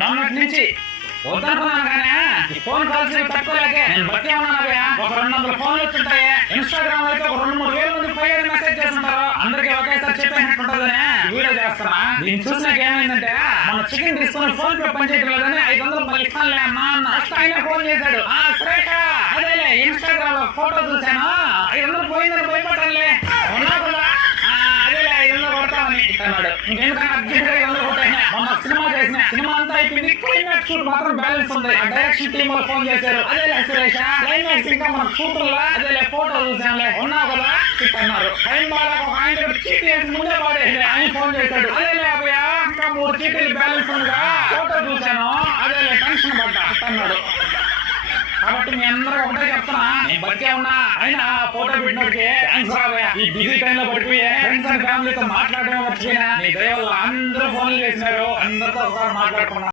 మొన్నటి నుంచి వద్దనుకున్నాను కానీ ఈ ఫోన్ కాల్స్ తట్టుకోలేకే నేను బతికే ఉన్నానయ్యా. ఒక 200 ఫోన్లు వచ్చుంటాయి. ఇన్స్టాగ్రామ్ అయితే ఒక 2-3 వేల మంది పైగా మెసేజ్ చేస్తుంటారు. అందరికి ఒకేసారి చెప్పేసినట్టుంటదని వీడియో చేస్తున్నా. దీన్ని చూసి నాకు ఏమైందంటే మన చికెన్ తీసుకుని ఫోన్ పే పనిచేయట్లేదని 500 రూపాయలు ఇస్తానులే అమ్మా అన్న. ఫస్ట్ ఆయన ఫోన్ చేశాడు. సురేష అదేలే ఇన్స్టాగ్రామ్ లో ఫోటో చూసాను 500 పోయిందని భయపడాలే ఉన్నా కదా అదేలే 500 కొడతామని అన్నాడు. ఇంకెందుకన్నా అర్జెంట్ గా 500 కొట్టాను. మొన్న సినిమా చేసిన సినిమా అంతా అయిపోయింది. క్లైమాక్స్ షూట్ మాత్రం బ్యాలెన్స్ ఉంది. ఆ డైరెక్షన్ టీమ్ వాళ్ళు ఫోన్ చేశారు. అదేలే సురేష క్లైమాక్స్ ఇంకా మన షూటర్లా అదేలే ఫోటో చూసానులే ఉన్నావు కదా అన్నారు. టైం బాగా ఒక ఆయన చీటీ వేసి ముందే పాడేసి ఆయన ఫోన్ చేశాడు. అదేలే అభయ ఇంకా 3 చీటీలు బ్యాలెన్స్ ఉందిగా ఫోటో చూసాను అదేలే టెన్షన్ పడ్డా అన్నాడు. కాబట్టి మీ అందరూ ఒకటే చెప్తున్నా నేను బతికే ఉన్నా అయినా ఫోటో పెట్టినోడికి థ్యాంక్స్ రాబోయా. ఈ బిజీ టైంలో పడిపోయి ఫ్రెండ్స్ అండ్ ఫ్యామిలీతో మాట్లాడడం వచ్చినా మీ దయ వల్ల అందరూ ఫోన్లు చేసినారు. అందరితో ఒకసారి మాట్లాడుకున్నా.